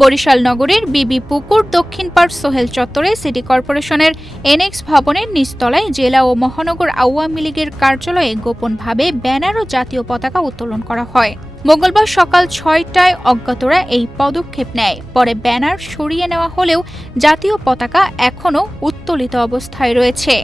বরিশাল নগরীর বিবি পুকুর দক্ষিণ পাড় সোহেল চত্বরে সিটি কর্পোরেশনের এনএক্স ভবনের নিচতলায় জেলা ও মহানগর আওয়ামী লীগের কার্যালয়ে গোপনভাবে ব্যানার ও জাতীয় পতাকা উত্তোলন করা হয়। মঙ্গলবার সকাল ৬টায় অজ্ঞাতরা এই পদক্ষেপ নেয়। পরে ব্যানার সরিয়ে নেওয়া হলেও জাতীয় পতাকা এখনও উত্তোলিত অবস্থায় রয়েছে।